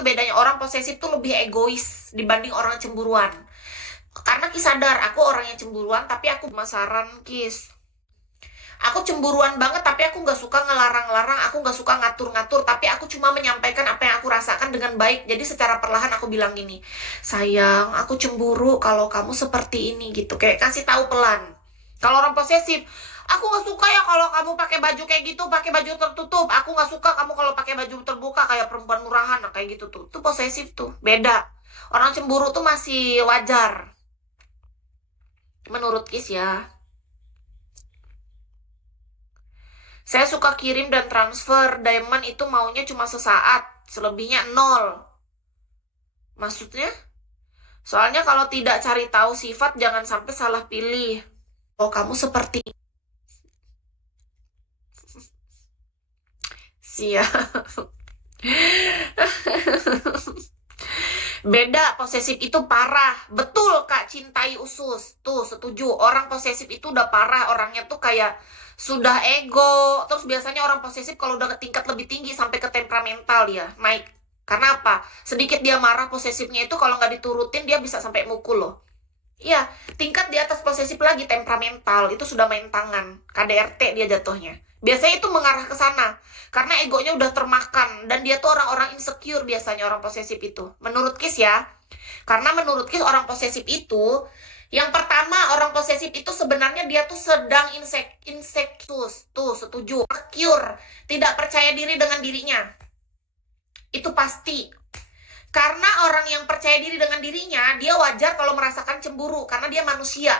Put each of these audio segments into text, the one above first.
Bedanya orang posesif tuh lebih egois dibanding orang cemburuan. Karena Kis sadar, aku orang yang cemburuan, tapi aku masaran Kis. Aku cemburuan banget, tapi aku nggak suka ngelarang-larang, aku nggak suka ngatur-ngatur, tapi aku cuma menyampaikan apa yang aku rasakan dengan baik. Jadi secara perlahan aku bilang gini, sayang, aku cemburu kalau kamu seperti ini gitu. Kayak kasih tahu pelan. Kalau orang posesif, aku nggak suka ya kalau kamu pakai baju kayak gitu, pakai baju tertutup. Aku nggak suka kamu kalau pakai baju terbuka kayak perempuan murahan, nah, kayak gitu tuh. Itu posesif tuh, beda. Orang cemburu tuh masih wajar, menurut Kis ya. Saya suka kirim dan transfer. Diamond itu maunya cuma sesaat, selebihnya nol. Maksudnya? Soalnya kalau tidak cari tahu sifat, jangan sampai salah pilih. Oh, kamu seperti sia. Beda, posesif itu parah. Betul, Kak, cintai usus. Tuh, setuju. Orang posesif itu udah parah. Orangnya tuh kayak sudah ego. Terus biasanya orang posesif kalau udah ke tingkat lebih tinggi sampai ke temperamental ya, naik. Karena apa? Sedikit dia marah, posesifnya itu kalau nggak diturutin dia bisa sampai mukul loh. Iya, tingkat di atas posesif lagi temperamental, itu sudah main tangan. KDRT dia jatuhnya. Biasanya itu mengarah ke sana. Karena egonya udah termakan. Dan dia tuh orang-orang insecure biasanya orang posesif itu. Menurut Kis ya. Karena menurut Kis orang posesif itu, yang pertama orang posesif itu sebenarnya dia tuh sedang insecure. Tuh, setuju. Insecure. Tidak percaya diri dengan dirinya. Itu pasti. Karena orang yang percaya diri dengan dirinya, dia wajar kalau merasakan cemburu. Karena dia manusia.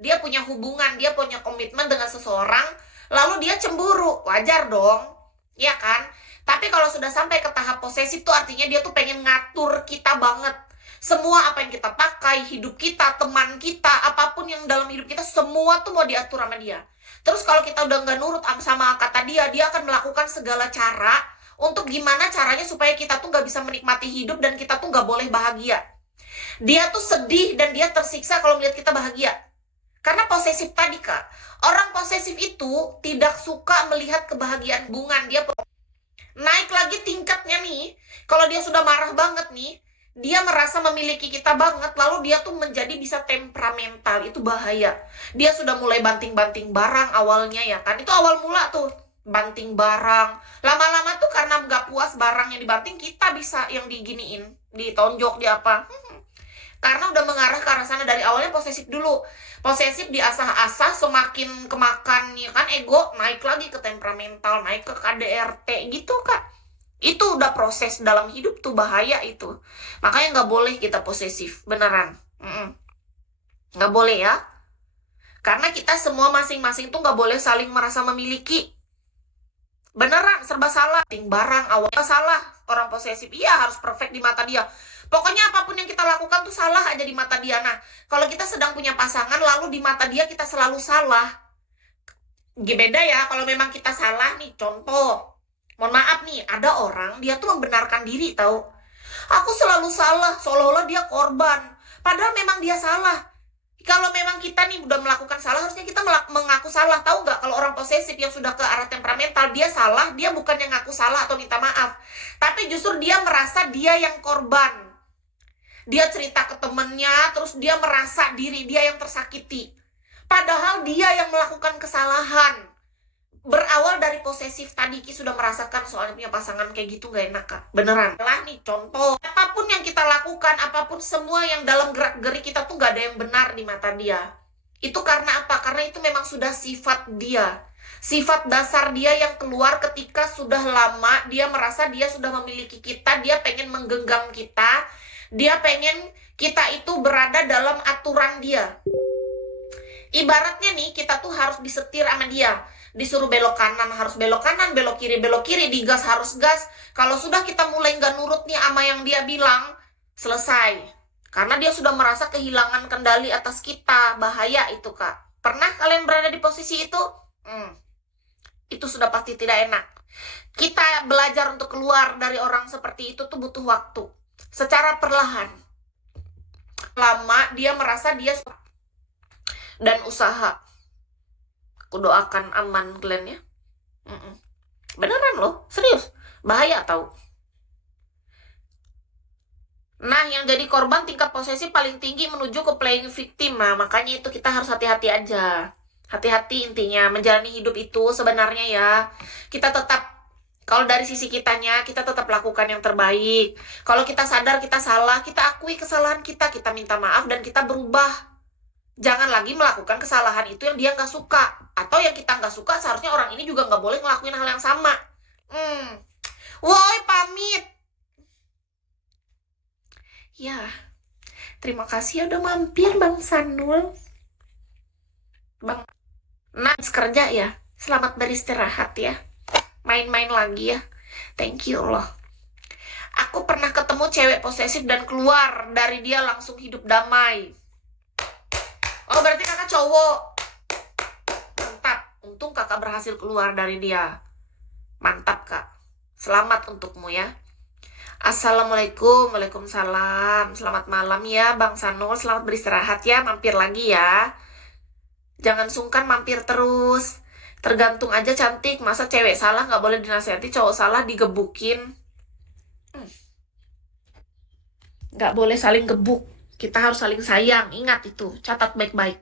Dia punya hubungan, dia punya komitmen dengan seseorang, lalu dia cemburu. Wajar dong. Iya kan? Tapi kalau sudah sampai ke tahap posesif tuh artinya dia tuh pengen ngatur kita banget. Semua apa yang kita pakai, hidup kita, teman kita, apapun yang dalam hidup kita, semua tuh mau diatur sama dia. Terus kalau kita udah nggak nurut sama kata dia akan melakukan segala cara untuk gimana caranya supaya kita tuh nggak bisa menikmati hidup dan kita tuh nggak boleh bahagia. Dia tuh sedih dan dia tersiksa kalau melihat kita bahagia. Karena posesif tadi, Kak. Orang posesif itu tidak suka melihat kebahagiaan hubungan. Dia naik lagi tingkatnya nih. Kalau dia sudah marah banget nih, dia merasa memiliki kita banget, lalu dia tuh menjadi bisa temperamental. Itu bahaya. Dia sudah mulai banting-banting barang awalnya ya kan. Itu awal mula tuh. Banting barang. Lama-lama tuh karena nggak puas barang yang dibanting, kita bisa yang diginiin. Ditonjok, di apa. Karena udah mengarah ke arah sana dari awalnya posesif dulu. Posesif diasah-asah, semakin kemakan ya kan, ego naik lagi ke temperamental, naik ke KDRT gitu, Kak. Itu udah proses dalam hidup tuh, bahaya itu. Makanya nggak boleh kita posesif, beneran. Nggak boleh ya. Karena kita semua masing-masing tuh nggak boleh saling merasa memiliki. Beneran, serba salah. Ting barang, awalnya salah. Orang posesif, iya harus perfect di mata dia. Pokoknya apapun yang kita lakukan tuh salah aja di mata dia. Nah, kalau kita sedang punya pasangan, lalu di mata dia kita selalu salah. Beda ya, kalau memang kita salah nih, contoh. Mohon maaf nih, ada orang, dia tuh membenarkan diri tahu. Aku selalu salah, seolah-olah dia korban. Padahal memang dia salah. Kalau memang kita nih udah melakukan salah, harusnya kita mengaku salah. Tahu nggak, kalau orang posesif yang sudah ke arah temperamental, dia salah, dia bukan yang ngaku salah atau minta maaf. Tapi justru dia merasa dia yang korban. Dia cerita ke temennya, terus dia merasa diri dia yang tersakiti. Padahal dia yang melakukan kesalahan. Berawal dari posesif tadi, Ki sudah merasakan soalnya punya pasangan kayak gitu gak enak, Kak. Beneran. Lah nih, contoh. Apapun yang kita lakukan, apapun semua yang dalam gerak-gerik kita tuh gak ada yang benar di mata dia. Itu karena apa? Karena itu memang sudah sifat dia. Sifat dasar dia yang keluar ketika sudah lama, dia merasa dia sudah memiliki kita, dia pengen menggenggam kita, dia pengen kita itu berada dalam aturan dia. Ibaratnya nih, kita tuh harus disetir sama dia. Disuruh belok kanan, harus belok kanan, belok kiri, digas harus gas. Kalau sudah kita mulai nggak nurut nih sama yang dia bilang, selesai. Karena dia sudah merasa kehilangan kendali atas kita. Bahaya itu, Kak. Pernah kalian berada di posisi itu? Itu sudah pasti tidak enak. Kita belajar untuk keluar dari orang seperti itu tuh butuh waktu. Secara perlahan. Lama dia merasa dia dan usaha. Aku doakan aman kalian ya. Beneran loh, serius. Bahaya tau. Nah, yang jadi korban tingkat posesif paling tinggi menuju ke playing victim. Nah, makanya itu kita harus hati-hati aja. Hati-hati intinya. Menjalani hidup itu sebenarnya ya, kita tetap, kalau dari sisi kitanya, kita tetap lakukan yang terbaik. Kalau kita sadar kita salah, kita akui kesalahan kita minta maaf dan kita berubah. Jangan lagi melakukan kesalahan itu yang dia nggak suka. Atau yang kita nggak suka, seharusnya orang ini juga nggak boleh ngelakuin hal yang sama. Woi, pamit. Ya, terima kasih ya udah mampir Bang Sanul. Bang, nice kerja ya. Selamat beristirahat ya. Main-main lagi ya. Thank you loh. Aku pernah ketemu cewek posesif dan keluar dari dia langsung hidup damai. Oh, berarti kakak cowok. Mantap. Untung kakak berhasil keluar dari dia. Mantap, Kak. Selamat untukmu ya. Assalamualaikum. Waalaikumsalam. Selamat malam ya Bang Sanul. Selamat beristirahat ya. Mampir lagi ya. Jangan sungkan mampir terus. Tergantung aja cantik. Masa cewek salah nggak boleh dinasihati, cowok salah digebukin. Nggak boleh saling gebuk. Kita harus saling sayang. Ingat itu. Catat baik-baik.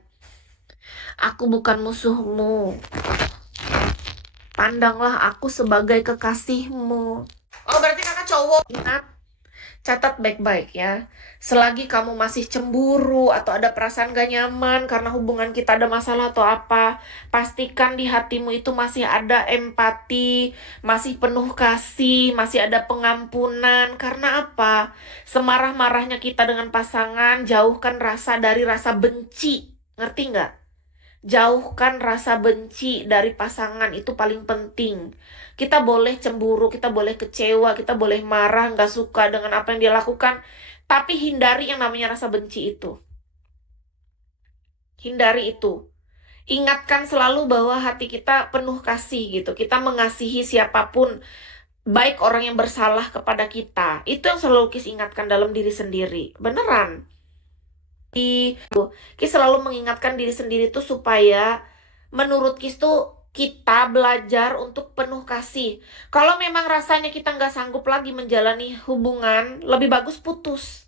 Aku bukan musuhmu. Pandanglah aku sebagai kekasihmu. Oh, berarti kakak cowok. Ingat. Catat baik-baik ya. Selagi kamu masih cemburu atau ada perasaan gak nyaman karena hubungan kita ada masalah atau apa, pastikan di hatimu itu masih ada empati, masih penuh kasih, masih ada pengampunan. Karena apa? Semarah-marahnya kita dengan pasangan, jauhkan rasa dari rasa benci. Ngerti nggak? Jauhkan rasa benci dari pasangan, itu paling penting. Kita boleh cemburu, kita boleh kecewa, kita boleh marah, nggak suka dengan apa yang dia lakukan, tapi hindari yang namanya rasa benci itu. Hindari itu. Ingatkan selalu bahwa hati kita penuh kasih gitu. Kita mengasihi siapapun, baik orang yang bersalah kepada kita. Itu yang selalu Kis ingatkan dalam diri sendiri. Beneran. Kis selalu mengingatkan diri sendiri tuh supaya menurut Kis tuh kita belajar untuk penuh kasih. Kalau memang rasanya kita nggak sanggup lagi menjalani hubungan, lebih bagus putus.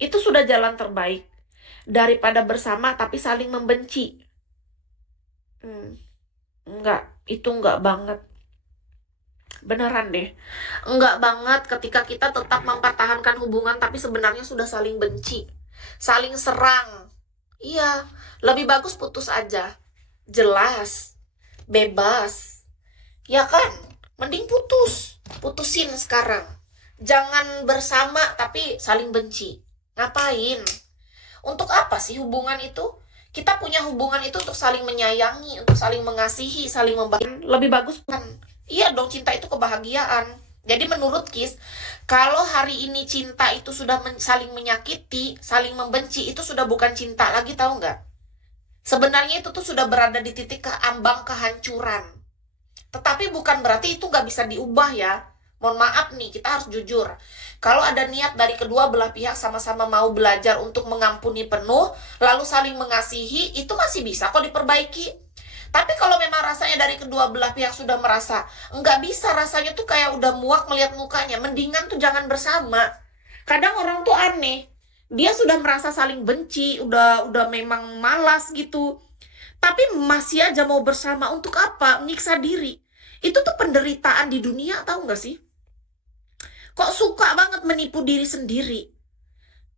Itu sudah jalan terbaik. Daripada bersama tapi saling membenci. Itu enggak banget. Beneran deh. Enggak banget ketika kita tetap mempertahankan hubungan tapi sebenarnya sudah saling benci. Saling serang. Iya, lebih bagus putus aja. Jelas. Bebas. Ya kan? Mending putus. Putusin sekarang. Jangan bersama tapi saling benci. Ngapain? Untuk apa sih hubungan itu? Kita punya hubungan itu untuk saling menyayangi, untuk saling mengasihi, saling membahagiakan. Lebih bagus kan? Iya dong, cinta itu kebahagiaan. Jadi menurut Kis, kalau hari ini cinta itu sudah saling menyakiti, saling membenci, itu sudah bukan cinta lagi, tahu nggak? Sebenarnya itu tuh sudah berada di titik ambang kehancuran. Tetapi bukan berarti itu nggak bisa diubah ya. Mohon maaf nih, kita harus jujur. Kalau ada niat dari kedua belah pihak sama-sama mau belajar untuk mengampuni penuh, lalu saling mengasihi, itu masih bisa kok diperbaiki. Tapi kalau memang rasanya dari kedua belah pihak sudah merasa nggak bisa, rasanya tuh kayak udah muak melihat mukanya, mendingan tuh jangan bersama. Kadang orang tuh aneh, dia sudah merasa saling benci, udah memang malas gitu, tapi masih aja mau bersama. Untuk apa? Menyiksa diri. Itu tuh penderitaan di dunia, tahu nggak sih? Kok suka banget menipu diri sendiri?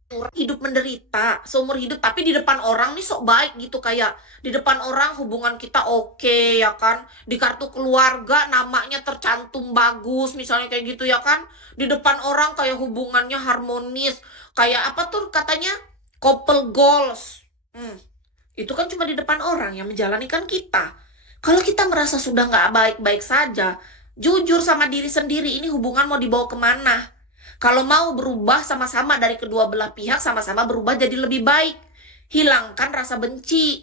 Hidup menderita seumur hidup, tapi di depan orang nih sok baik gitu, kayak di depan orang hubungan kita oke, ya kan, di kartu keluarga namanya tercantum bagus misalnya kayak gitu ya kan, di depan orang kayak hubungannya harmonis, kayak apa tuh katanya couple goals. Itu kan cuma di depan orang yang menjalani kan kita. Kalau kita merasa sudah nggak baik-baik saja, jujur sama diri sendiri, ini hubungan mau dibawa kemana? Kalau mau berubah sama-sama dari kedua belah pihak, sama-sama berubah jadi lebih baik. Hilangkan rasa benci.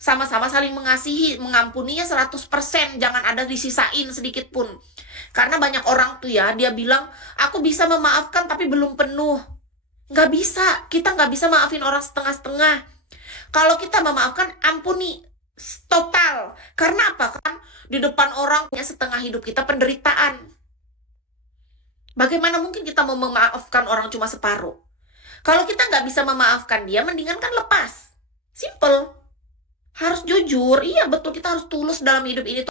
Sama-sama saling mengasihi, mengampuninya 100%. Jangan ada disisain sedikit pun. Karena banyak orang tuh ya, dia bilang, aku bisa memaafkan tapi belum penuh. Nggak bisa. Kita nggak bisa maafin orang setengah-setengah. Kalau kita memaafkan, ampuni total. Karena apa? Kan di depan orang punya setengah hidup kita penderitaan. Bagaimana mungkin kita mau memaafkan orang cuma separuh? Kalau kita nggak bisa memaafkan dia, mendingan kan lepas. Simple. Harus jujur. Iya, betul. Kita harus tulus dalam hidup ini.